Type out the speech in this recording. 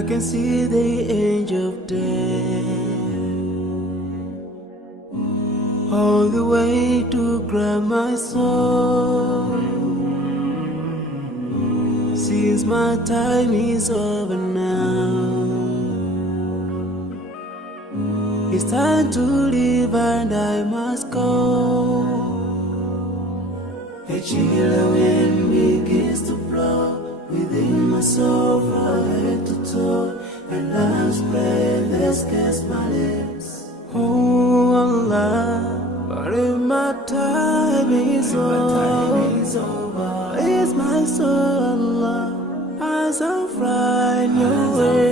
I can see the angel of death all the way to grab my soul. Since my time is over now, it's time to leave and I must go. A chilly wind begins to blow within my soul from head to toe, and love's breath escapes my lips. Oh Allah, but if my time is over, it's my soul, Allah, as I find your way.